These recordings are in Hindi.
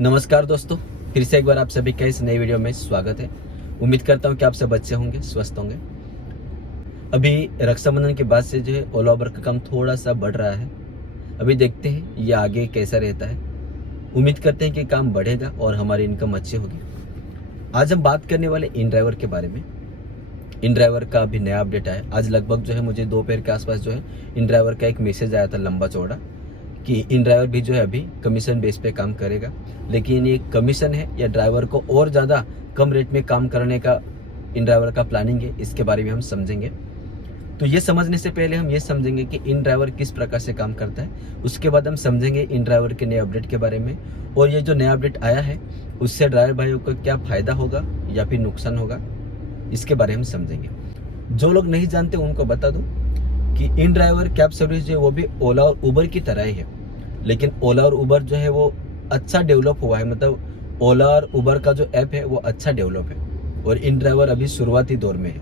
नमस्कार दोस्तों, फिर से एक बार आप सभी का इस नई वीडियो में स्वागत है। उम्मीद करता हूँ कि आप सब अच्छे होंगे, स्वस्थ होंगे। अभी रक्षाबंधन के बाद से जो है ओला उबर का काम थोड़ा सा बढ़ रहा है। अभी देखते हैं ये आगे कैसा रहता है। उम्मीद करते हैं कि काम बढ़ेगा और हमारी इनकम अच्छी होगी। आज हम बात करने वाले इन ड्राइवर के बारे में। इन ड्राइवर का अभी नया अपडेट आया। आज लगभग जो है मुझे दोपहर के आसपास जो है इन ड्राइवर का एक मैसेज आया था लंबा चौड़ा कि इन ड्राइवर भी जो है अभी कमीशन बेस पे काम करेगा। लेकिन ये कमीशन है या ड्राइवर को और ज़्यादा कम रेट में काम करने का इन ड्राइवर का प्लानिंग है, इसके बारे में हम समझेंगे। तो ये समझने से पहले हम ये समझेंगे कि इन ड्राइवर किस प्रकार से काम करता है। उसके बाद हम समझेंगे इन ड्राइवर के नए अपडेट के बारे में, और ये जो नया अपडेट आया है उससे ड्राइवर भाइयों को क्या फ़ायदा होगा या फिर नुकसान होगा, इसके बारे में समझेंगे। जो लोग नहीं जानते उनको बता दूं कि इन ड्राइवर कैब सर्विस जो है वो भी ओला और उबर की तरह ही है। लेकिन ओला और उबर जो है वो अच्छा डेवलप हुआ है, मतलब ओला और उबर का जो ऐप है वो अच्छा डेवलप है, और इन ड्राइवर अभी शुरुआती दौर में है।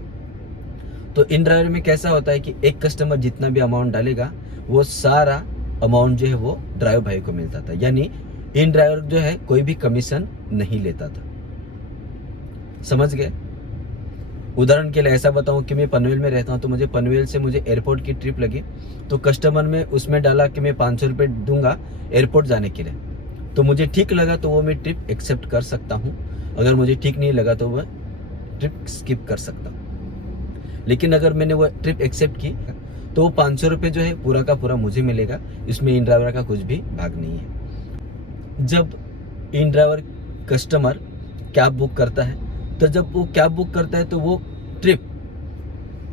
तो इन ड्राइवर में कैसा होता है कि एक कस्टमर जितना भी अमाउंट डालेगा वो सारा अमाउंट जो है वो ड्राइवर भाई को मिलता था। यानी इन ड्राइवर जो है कोई भी कमीशन नहीं लेता था। समझ गए? उदाहरण के लिए ऐसा बताऊं कि मैं पनवेल में रहता हूं, तो मुझे पनवेल से एयरपोर्ट की ट्रिप लगी, तो कस्टमर में उसमें डाला कि मैं 500 रुपये दूंगा एयरपोर्ट जाने के लिए। तो मुझे ठीक लगा तो वो मैं ट्रिप एक्सेप्ट कर सकता हूं। अगर मुझे ठीक नहीं लगा तो वह ट्रिप स्किप कर सकता हूं। लेकिन अगर मैंने वो ट्रिप एक्सेप्ट की तो वो 500 रुपये जो है पूरा का पूरा मुझे मिलेगा। इसमें इन ड्राइवर का कुछ भी भाग नहीं है। जब इन ड्राइवर कस्टमर कैब बुक करता है, तो जब वो कैब बुक करता है तो वो ट्रिप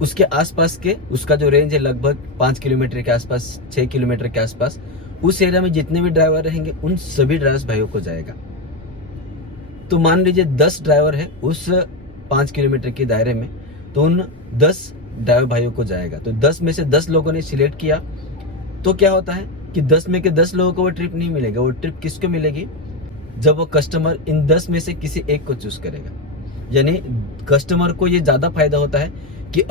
उसके आसपास के, उसका जो रेंज है लगभग 5 किलोमीटर के आसपास, 6 किलोमीटर के आसपास, उस एरिया में जितने भी ड्राइवर रहेंगे उन सभी ड्राइवर्स भाइयों को जाएगा। तो मान लीजिए 10 ड्राइवर है उस 5 किलोमीटर के दायरे में, तो उन 10 ड्राइवर भाइयों को जाएगा। तो 10 में से 10 लोगों ने सिलेक्ट किया, तो क्या होता है कि 10 में के 10 लोगों को वो ट्रिप नहीं मिलेगा। वो ट्रिप किसको मिलेगी? जब वो कस्टमर इन 10 में से किसी एक को चूज करेगा। यानी कस्टमर को ये ज्यादा फायदा होता है कि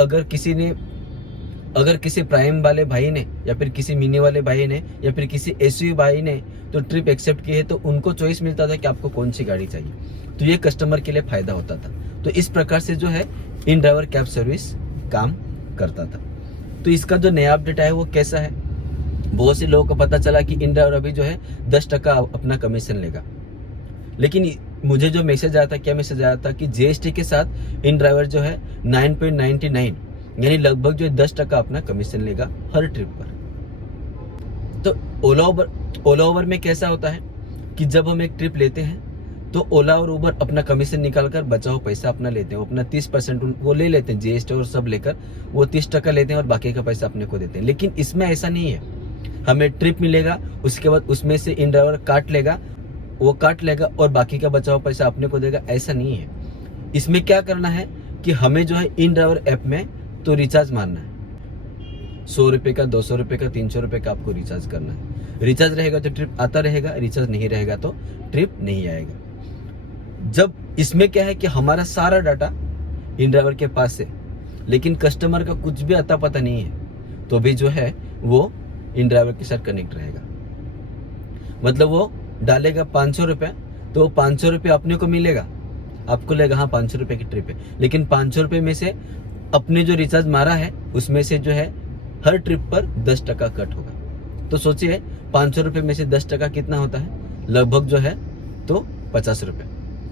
अगर किसी प्राइम वाले भाई ने या फिर किसी मिनी वाले भाई ने या फिर किसी एसयूवी भाई ने तो ट्रिप एक्सेप्ट की है, तो उनको चॉइस मिलता था कि आपको कौन सी गाड़ी चाहिए। तो ये कस्टमर के लिए फायदा होता था। तो इस प्रकार से जो है इन ड्राइवर कैब सर्विस काम करता था। तो इसका जो नया अपडेट है वो कैसा है? बहुत से लोगों को पता चला कि इन ड्राइवर अभी जो है 10% अपना कमीशन लेगा। लेकिन मुझे जो मैसेज आया था, क्या मैसेज आया था कि जीएसटी के साथ इन ड्राइवर जो है 9.99 यानी लगभग जो 10% अपना कमीशन लेगा हर ट्रिप पर। तो ओला उबर में कैसा होता है कि जब हम एक ट्रिप लेते हैं तो ओला और उबर अपना कमीशन निकालकर बचा हुआ पैसा अपना लेते हैं। वो अपना 30% वो ले लेते हैं, जीएसटी और सब लेकर वो 30% लेते हैं और बाकी का पैसा अपने को देते हैं। लेकिन इसमें ऐसा नहीं है। हमें ट्रिप मिलेगा, उसके बाद उसमें से इन ड्राइवर काट लेगा और बाकी का बचा हुआ पैसा अपने को देगा। ऐसा नहीं है। इसमें क्या करना है कि हमें जो है इन ड्राइवर ऐप में तो रिचार्ज मारना है। 100 रुपये का, 200 रुपये का, 300 रुपये का आपको रिचार्ज करना है। रिचार्ज रहेगा तो ट्रिप आता रहेगा, रिचार्ज नहीं रहेगा तो ट्रिप नहीं आएगा। जब इसमें क्या है कि हमारा सारा डाटा इन ड्राइवर के पास है, लेकिन कस्टमर का कुछ भी अता पता नहीं है, तो भी जो है वो इन ड्राइवर के साथ कनेक्ट रहेगा। मतलब वो डालेगा 500 रुपये, तो 500 रुपये अपने को मिलेगा। आपको लगेगा हाँ 500 रुपये की ट्रिप है, लेकिन 500 रुपये में से अपने जो रिचार्ज मारा है उसमें से जो है हर ट्रिप पर 10% कट होगा। तो सोचिए 500 रुपये में से 10% कितना होता है? लगभग जो है तो 50 रुपये,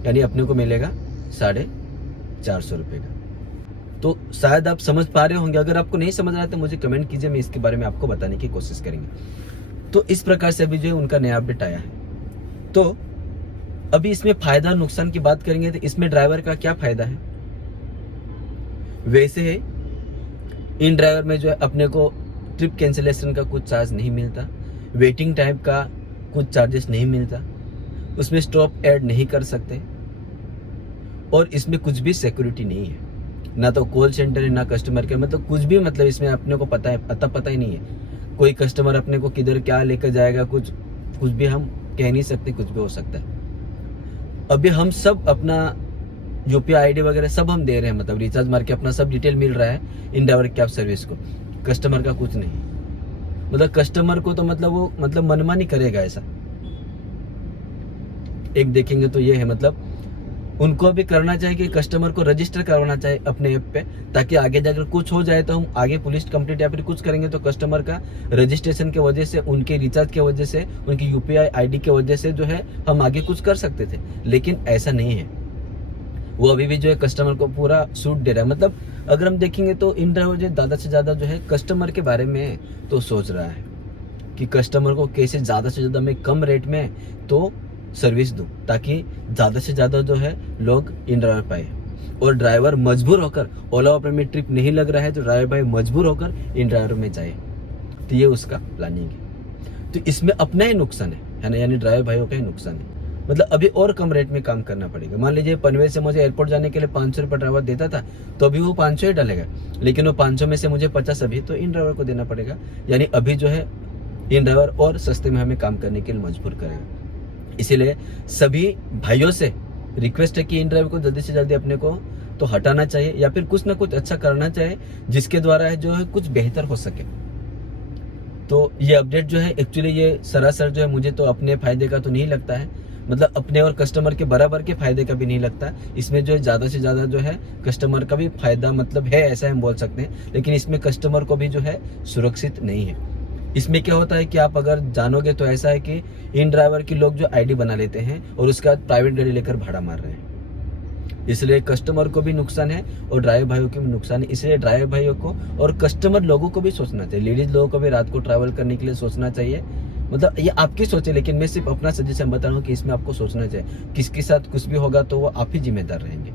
यानी अपने को मिलेगा 450 रुपये का। तो शायद आप समझ पा रहे होंगे। अगर आपको नहीं समझ रहा तो मुझे कमेंट कीजिए, मैं इसके बारे में आपको बताने की कोशिश करेंगे। तो इस प्रकार से अभी जो है उनका नया अपडेट आया है। तो अभी इसमें फायदा और नुकसान की बात करेंगे तो इसमें ड्राइवर का क्या फायदा है? वैसे है इन ड्राइवर में जो है अपने को ट्रिप कैंसिलेशन का कुछ चार्ज नहीं मिलता, वेटिंग टाइम का कुछ चार्जेस नहीं मिलता, उसमें स्टॉप ऐड नहीं कर सकते, और इसमें कुछ भी सिक्योरिटी नहीं है। ना तो कॉल सेंटर है, ना कस्टमर केयर, मतलब कुछ भी, मतलब इसमें अपने को पता ही नहीं है। कोई कस्टमर अपने को किधर क्या लेकर जाएगा कुछ भी हम कह नहीं सकते, कुछ भी हो सकता है। अभी हम सब अपना यूपीआई आईडी वगैरह सब हम दे रहे हैं, मतलब रिचार्ज मार के अपना सब डिटेल मिल रहा है इन ड्राइवर कैब सर्विस को। कस्टमर का कुछ नहीं, मतलब कस्टमर को तो मतलब वो मनमानी करेगा ऐसा। एक देखेंगे तो ये है, मतलब उनको भी करना चाहिए कि कस्टमर को रजिस्टर करवाना चाहिए अपने ऐप पे, ताकि आगे जाकर कुछ हो जाए तो हम आगे पुलिस कंप्लेंट या फिर कुछ करेंगे तो कस्टमर का रजिस्ट्रेशन की वजह से, उनके रिचार्ज की वजह से, उनकी यूपीआई आईडी की वजह से जो है हम आगे कुछ कर सकते थे। लेकिन ऐसा नहीं है, वो अभी भी जो है कस्टमर को पूरा सूट दे रहा है। मतलब अगर हम देखेंगे तो इन ड्राइवर जो ज़्यादा से ज़्यादा जो है कस्टमर के बारे में तो सोच रहा है कि कस्टमर को कैसे ज़्यादा से ज़्यादा मैं कम रेट में तो सर्विस दूं, ताकि ज़्यादा से ज़्यादा जो है लोग इन ड्राइवर पाए। और ड्राइवर मजबूर होकर, ओला उबर में ट्रिप नहीं लग रहा है तो ड्राइवर भाई मजबूर होकर इन ड्राइवर में जाए, तो ये उसका प्लानिंग है। तो इसमें अपना ही नुकसान है ना, यानी ड्राइवर भाइयों का ही नुकसान है। मतलब अभी और कम रेट में काम करना पड़ेगा। मान लीजिए पनवेल से मुझे एयरपोर्ट जाने के लिए 500 रुपये ड्राइवर देता था, तो अभी वो 500 ही डालेगा, लेकिन वो 500 में से मुझे 50 अभी तो इन ड्राइवर को देना पड़ेगा। यानी अभी जो है इन ड्राइवर और सस्ते में हमें काम करने के लिए मजबूर करेगा। इसीलिए सभी भाइयों से रिक्वेस्ट है कि इन ड्राइवर को जल्दी से जल्दी अपने को तो हटाना चाहिए, या फिर कुछ ना कुछ अच्छा करना चाहिए जिसके द्वारा है जो है कुछ बेहतर हो सके। तो ये अपडेट जो है एक्चुअली ये सरासर जो है मुझे तो अपने फायदे का तो नहीं लगता है, मतलब अपने और कस्टमर के बराबर के फायदे का भी नहीं लगता। इसमें जो है ज़्यादा से ज़्यादा जो है कस्टमर का भी फायदा मतलब है, ऐसा हम बोल सकते हैं। लेकिन इसमें कस्टमर को भी जो है सुरक्षित नहीं है। इसमें क्या होता है कि आप अगर जानोगे तो ऐसा है कि इन ड्राइवर की लोग जो आईडी बना लेते हैं और उसके बाद प्राइवेट गाड़ी लेकर भाड़ा मार रहे हैं। इसलिए कस्टमर को भी नुकसान है और ड्राइवर भाइयों को भी नुकसान है। इसलिए ड्राइवर भाइयों को और कस्टमर लोगों को भी सोचना चाहिए, लेडीज लोगों को भी रात को ट्रैवल करने के लिए सोचना चाहिए। मतलब ये आपकी सोच है, लेकिन मैं सिर्फ अपना सजेशन बता रहा हूँ कि इसमें आपको सोचना चाहिए। किसके साथ कुछ भी होगा तो वो आप ही जिम्मेदार रहेंगे।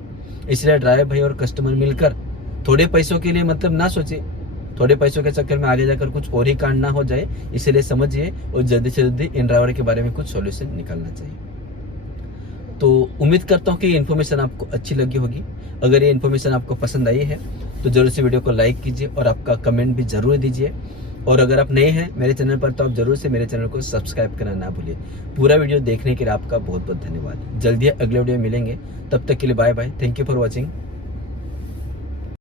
इसलिए ड्राइवर भाई और कस्टमर मिलकर थोड़े पैसों के लिए मतलब ना सोचे, थोड़े पैसों के चक्कर में आगे जाकर कुछ और ही कांड ना हो जाए, इसलिए समझिए और जल्दी से जल्दी इन ड्राइवर के बारे में कुछ सॉल्यूशन निकालना चाहिए। तो उम्मीद करता हूँ कि ये इन्फॉर्मेशन आपको अच्छी लगी होगी। अगर ये इन्फॉर्मेशन आपको पसंद आई है तो जरूर से वीडियो को लाइक कीजिए और आपका कमेंट भी जरूर दीजिए। और अगर आप नए हैं मेरे चैनल पर तो आप जरूर से मेरे चैनल को सब्सक्राइब करना ना भूलिए। पूरा वीडियो देखने के लिए आपका बहुत बहुत धन्यवाद। जल्दी अगले वीडियो में मिलेंगे, तब तक के लिए bye bye. Thank you for watching.